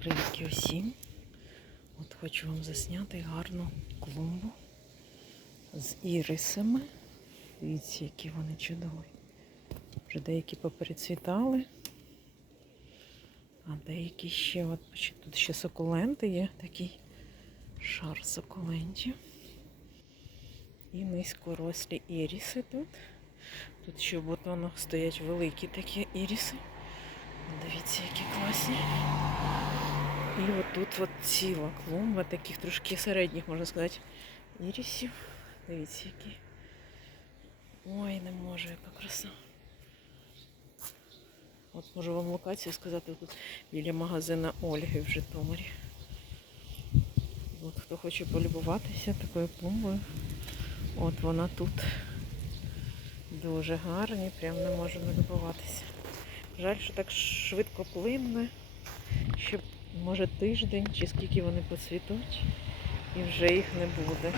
Привіт усім. От хочу вам засняти гарну клумбу з ірисами. Дивіться, які вони чудові. Вже деякі поперецвітали, а деякі ще, от тут ще сукуленти є, такий шар сукулентів. І низькорослі іріси тут. Тут ще в бутонах стоять великі такі іріси. Дивіться, які класні. І от тут от ціла клумба таких трошки середніх, можна сказати, ірісів. Дивіться, які. Ой, не можу, яка краса. От можу вам локацію сказати тут біля магазина Ольги в Житомирі. От хто хоче полюбуватися такою клумбою. От вона тут. Дуже гарні, прям не можу налюбуватися. Жаль, що так швидко плинне. Ще може тиждень чи скільки вони поцвітуть, і вже їх не буде.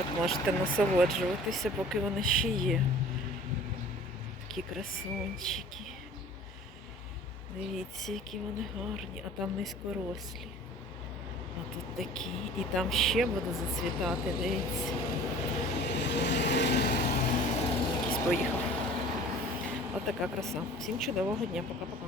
От можете насолоджуватися, поки вони ще є. Такі красунчики. Дивіться, які вони гарні, а там низькорослі. А тут такі. І там ще буде зацвітати, дивіться. Якийсь поїхав. Отака краса. Всім чудового дня. Пока-пока.